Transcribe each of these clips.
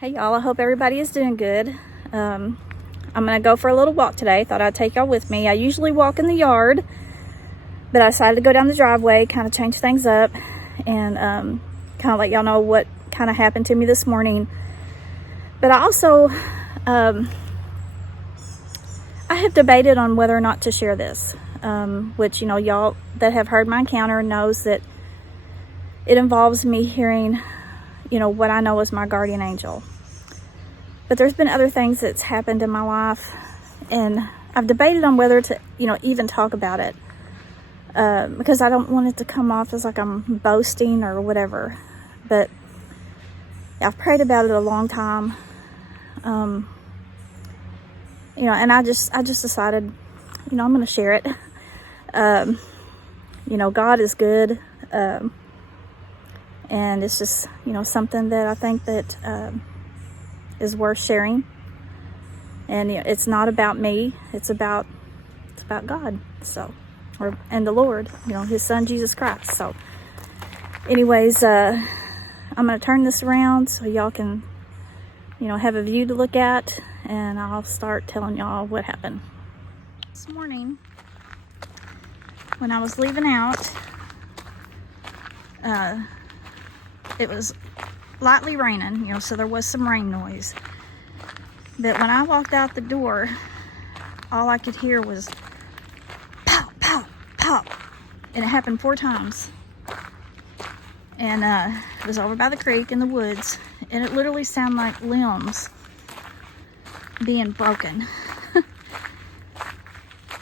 Hey y'all, I hope everybody is doing good. I'm gonna go for a little walk today. Thought I'd take y'all with me. I usually walk in the yard, but I decided to go down the driveway, kind of change things up, and kind of let y'all know what kind of happened to me this morning. But I also, I have debated on whether or not to share this, which, y'all that have heard my encounter knows that it involves me hearing, what I know is my guardian angel. But there's been other things that's happened in my life, and I've debated on whether to, even talk about it, because I don't want it to come off as like I'm boasting or whatever. But I've prayed about it a long time, and I just decided, I'm going to share it. God is good, and it's just, something that I think that is worth sharing. And it's not about me, it's about God, and the Lord, his son Jesus Christ. So anyways, I'm gonna turn this around so y'all can have a view to look at, and I'll start telling y'all what happened. This morning when I was leaving out, it was lightly raining, so there was some rain noise. But when I walked out the door, all I could hear was pop, pop, pop. And it happened 4 times. And it was over by the creek in the woods. And it literally sounded like limbs being broken.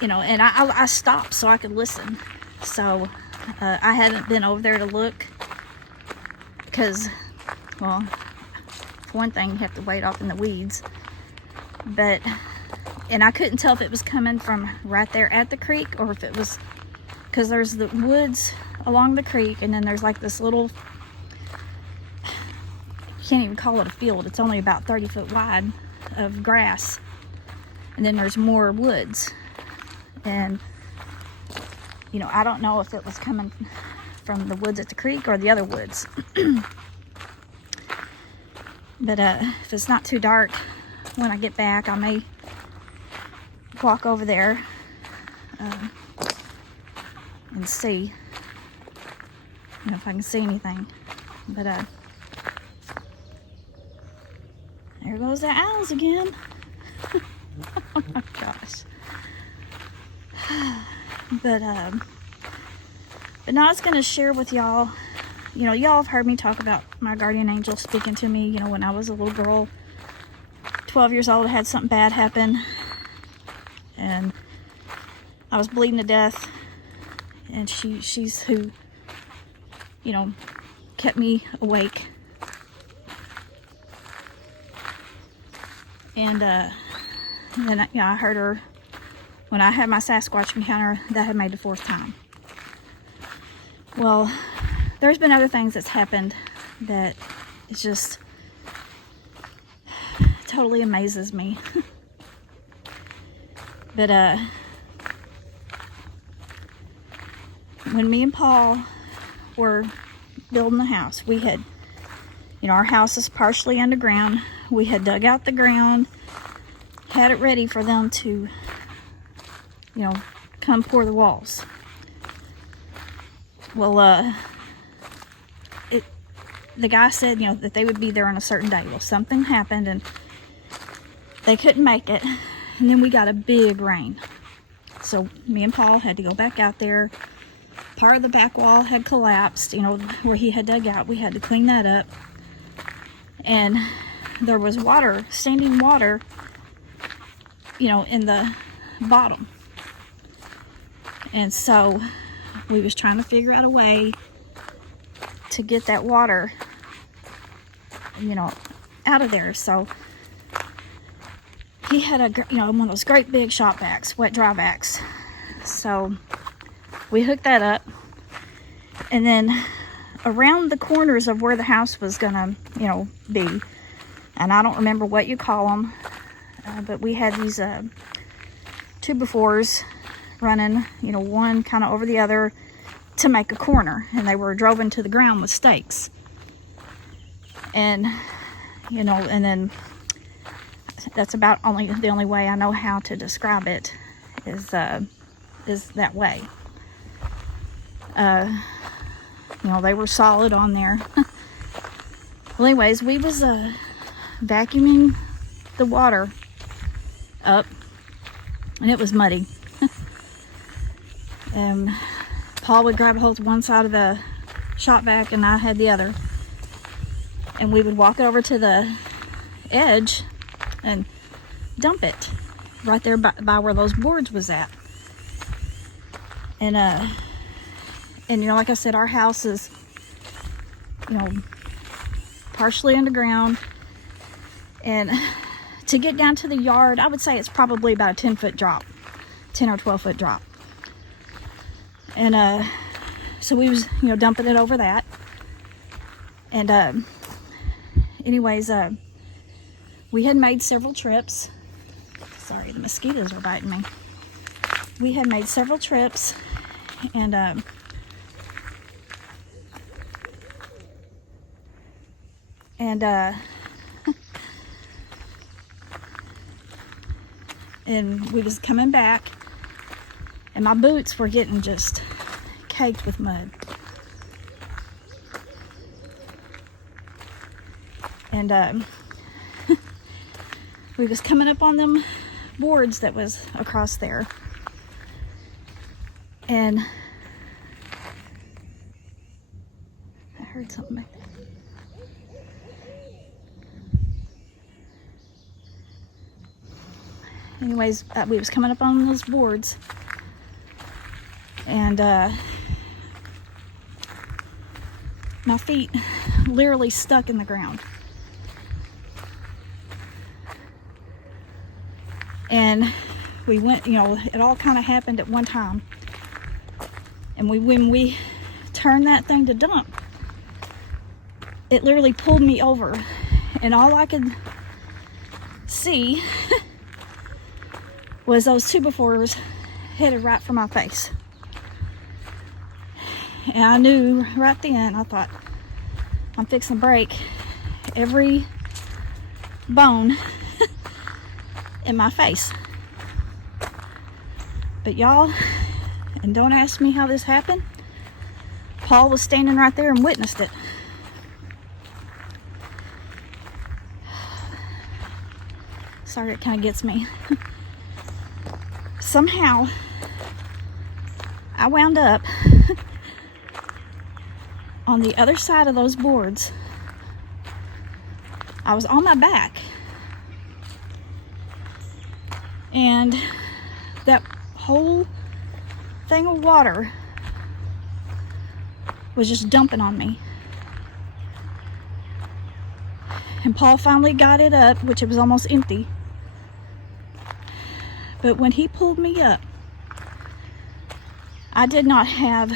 And I stopped so I could listen. So I hadn't been over there to look because, well, for one thing, you have to wade off in the weeds. And I couldn't tell if it was coming from right there at the creek or if it was, because there's the woods along the creek, and then there's like this little, you can't even call it a field, it's only about 30 foot wide of grass, and then there's more woods. And I don't know if it was coming from the woods at the creek or the other woods. But if it's not too dark when I get back, I may walk over there and see if I can see anything. But there goes the owls again. Oh my gosh. But now I was going to share with y'all, y'all have heard me talk about my guardian angel speaking to me, when I was a little girl, 12 years old. I had something bad happen, and I was bleeding to death, and she's who, kept me awake. And then I heard her when I had my Sasquatch encounter. That had made the 4th time. Well, there's been other things that's happened that it's just totally amazes me. But when me and Paul were building the house, we had, our house is partially underground. We had dug out the ground, had it ready for them to, come pour the walls. Well, the guy said, that they would be there on a certain day. Well, something happened and they couldn't make it. And then we got a big rain. So me and Paul had to go back out there. Part of the back wall had collapsed, where he had dug out. We had to clean that up. And there was water, standing water, in the bottom. And so we was trying to figure out a way to get that water, out of there. So he had one of those great big shop vacs, wet dry vacs. So we hooked that up, and then around the corners of where the house was gonna, be, and I don't remember what you call them, but we had these 2x4s running, one kind of over the other to make a corner, and they were drove into the ground with stakes. And you know, and then that's about the only way I know how to describe it is that way. You know, they were solid on there. Well, anyways, we was vacuuming the water up, and it was muddy. And Paul would grab a hold of one side of the shop vac, and I had the other. And we would walk over to the edge and dump it right there by where those boards was at. And you know, like I said, our house is, you know, partially underground, and to get down to the yard, I would say it's probably about a 10-foot drop, 10 or 12-foot drop. And so we was, you know, dumping it over that. And anyways, we had made several trips. Sorry, the mosquitoes are biting me. We had made several trips, and and we was coming back, and my boots were getting just caked with mud. And we was coming up on them boards that was across there, and I heard something back there. Anyways, we was coming up on those boards, and my feet literally stuck in the ground. And we went, you know, it all kind of happened at one time. And when we turned that thing to dump, it literally pulled me over. And all I could see was those 2x4s headed right for my face. And I knew right then, I thought, I'm fixing to break every bone in my face. But y'all, and don't ask me how this happened, Paul was standing right there and witnessed it. Sorry, it kind of gets me. Somehow, I wound up on the other side of those boards. I was on my back, and that whole thing of water was just dumping on me. And Paul finally got it up, which it was almost empty. But when he pulled me up, I did not have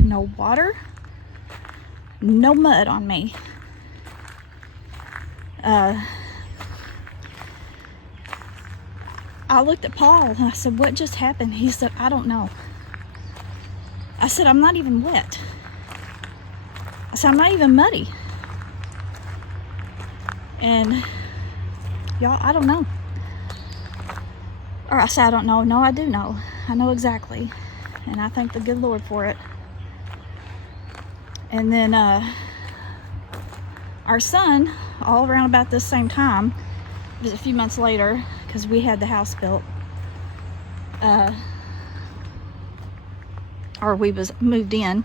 no water, no mud on me. I looked at Paul and I said, "What just happened?" He said, "I don't know." I said, "I'm not even wet." I said, "I'm not even muddy." And y'all, I don't know. Or I said, "I don't know." No, I do know. I know exactly. And I thank the good Lord for it. And then our son, all around about this same time, it was a few months later, because we had the house built, or we was moved in.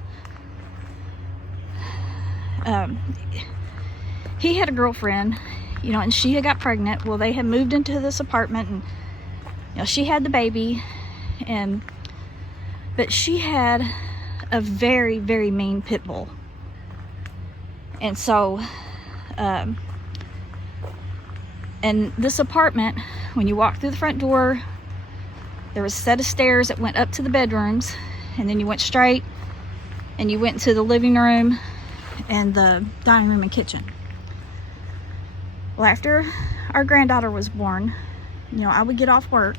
He had a girlfriend, you know, and she had got pregnant. Well, they had moved into this apartment, and you know, she had the baby, but she had a very, very mean pit bull. And so, and this apartment, when you walked through the front door, there was a set of stairs that went up to the bedrooms, and then you went straight and you went into the living room and the dining room and kitchen. Well, after our granddaughter was born, you know, I would get off work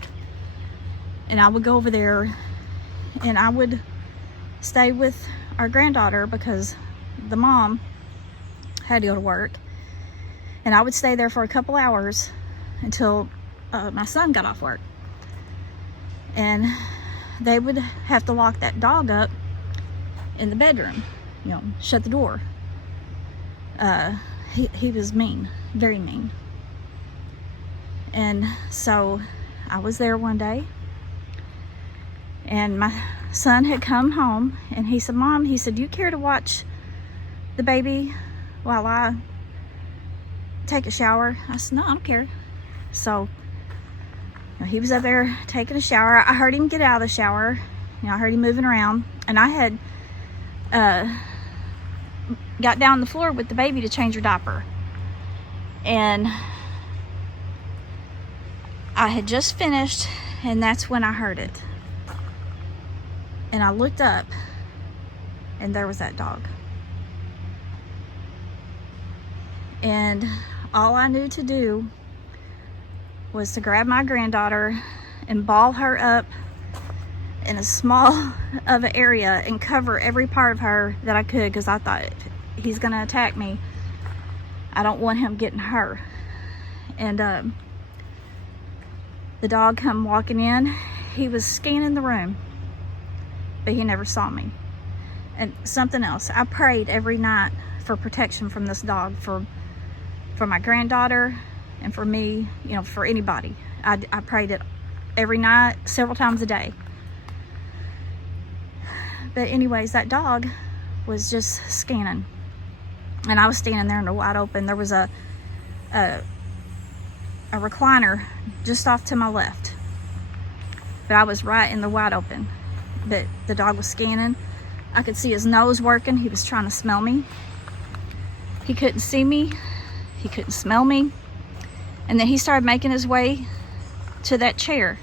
and I would go over there and I would stay with our granddaughter because the mom had to go to work. And I would stay there for a couple hours until my son got off work. And they would have to lock that dog up in the bedroom, you know, shut the door. He was mean, very mean. And so I was there one day, and my son had come home, and he said, Mom, he said, do you care to watch the baby while I take a shower? I said, no, I don't care. So you know, he was up there taking a shower. I heard him get out of the shower. You know, I heard him moving around, and I had got down on the floor with the baby to change her diaper. And I had just finished, and that's when I heard it. And I looked up, and there was that dog. And all I knew to do was to grab my granddaughter and ball her up in a small of an area and cover every part of her that I could, because I thought, he's gonna attack me, I don't want him getting her. And the dog come walking in. He was scanning the room, but he never saw me. And something else, I prayed every night for protection from this dog, for my granddaughter and for me, you know, for anybody. I prayed it every night, several times a day. But anyways, that dog was just scanning, and I was standing there in the wide open. There was a recliner just off to my left, but I was right in the wide open. But the dog was scanning. I could see his nose working. He was trying to smell me. He couldn't see me. He couldn't smell me. And then he started making his way to that chair,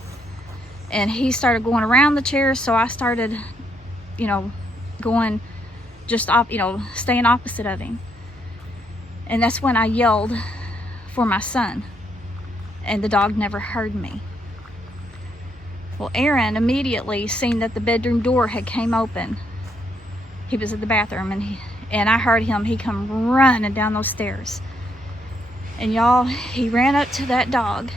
and he started going around the chair. So I started, you know, going just up, you know, staying opposite of him. And that's when I yelled for my son, and the dog never heard me. Well, Aaron immediately seen that the bedroom door had came open. He was at the bathroom, and I heard him. He come running down those stairs. And y'all, he ran up to that dog,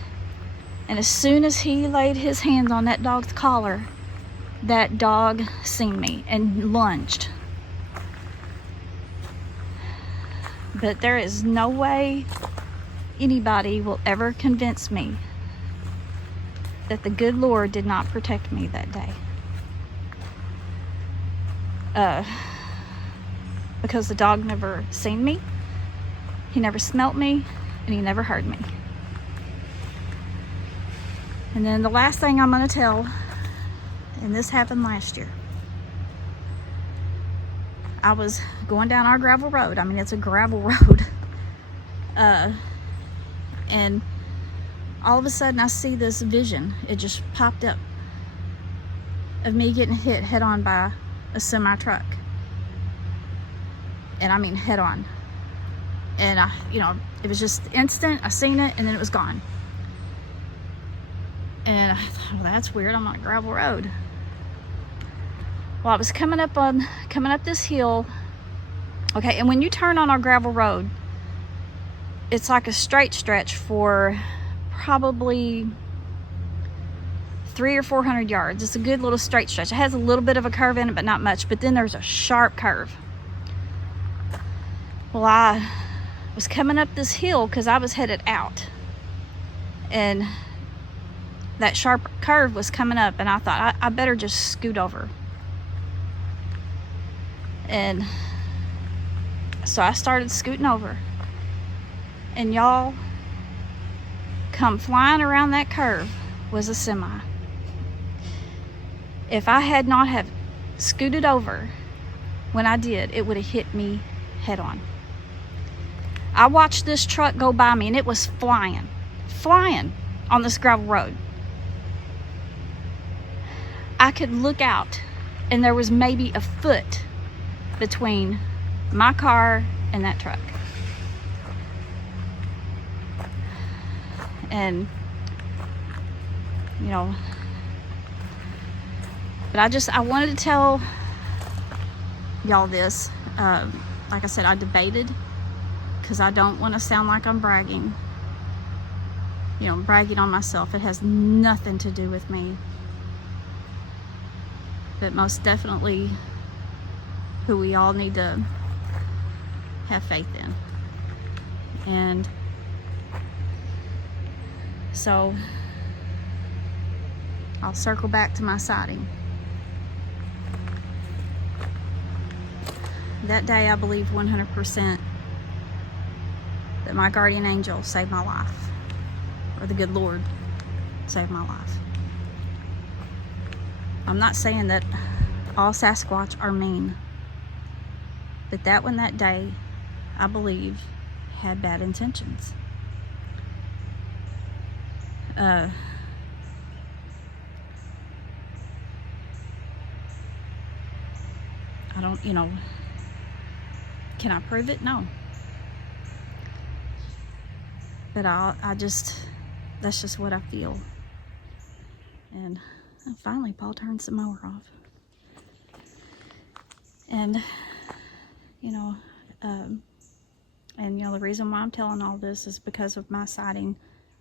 and as soon as he laid his hands on that dog's collar, that dog seen me and lunged. But there is no way anybody will ever convince me that the good Lord did not protect me that day. Because the dog never seen me, he never smelt me, and he never heard me. And then the last thing I'm going to tell, and this happened last year. I was going down our gravel road. I mean, it's a gravel road. And all of a sudden I see this vision. It just popped up of me getting hit head on by a semi truck. And I mean head on. And I, you know, it was just instant. I seen it, and then it was gone. And I thought, well, that's weird. I'm on a gravel road. Well, I was coming up this hill. Okay, and when you turn on our gravel road, it's like a straight stretch for probably 300 or 400 yards. It's a good little straight stretch. It has a little bit of a curve in it, but not much. But then there's a sharp curve. Well, I was coming up this hill because I was headed out, and that sharp curve was coming up, and I thought I better just scoot over. And so I started scooting over, and y'all, come flying around that curve was a semi. If I had not have scooted over when I did, it would have hit me head on. I watched this truck go by me, and it was flying on this gravel road. I could look out, and there was maybe a foot between my car and that truck. And, you know, but I wanted to tell y'all this. Like I said, I debated, because I don't want to sound like I'm bragging. You know, bragging on myself. It has nothing to do with me. But most definitely who we all need to have faith in. And so I'll circle back to my sighting. That day I believed 100% that my guardian angel saved my life, or the good Lord saved my life. I'm not saying that all Sasquatch are mean, but that one that day, I believe, had bad intentions. I don't, you know, can I prove it? No. But I just, that's just what I feel. And finally, Paul turns the mower off. And, you know, the reason why I'm telling all this is because of my sighting.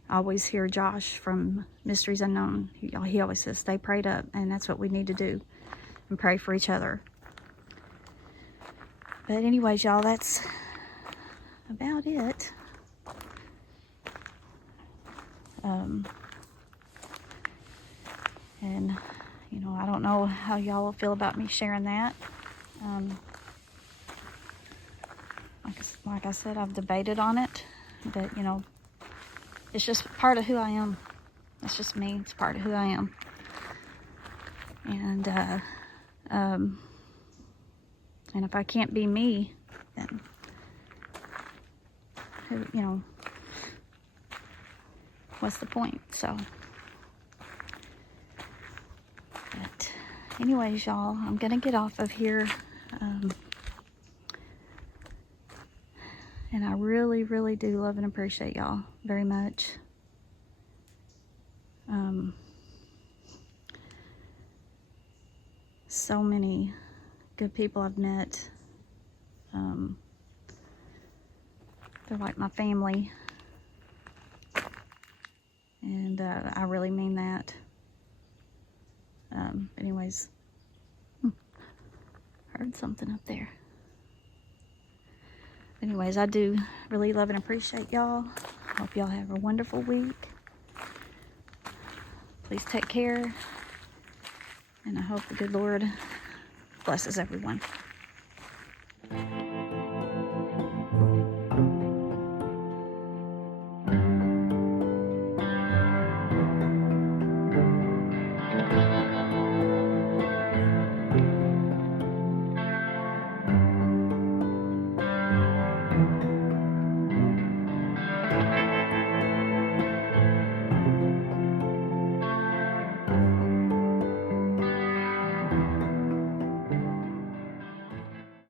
I always hear Josh from Mysteries Unknown. He always says, stay prayed up. And that's what we need to do, and pray for each other. But anyways, y'all, that's about it. And, you know, I don't know how y'all will feel about me sharing that. Like I said, I've debated on it, but, you know, it's just part of who I am. That's just me. It's part of who I am. And if I can't be me, then, you know, what's the point? So, but anyways, y'all, I'm gonna get off of here. And I really, really do love and appreciate y'all very much. So many good people I've met. They're like my family. And I really mean that. Anyways, heard something up there. Anyways, I do really love and appreciate y'all. Hope y'all have a wonderful week. Please take care. And I hope the good Lord blesses everyone.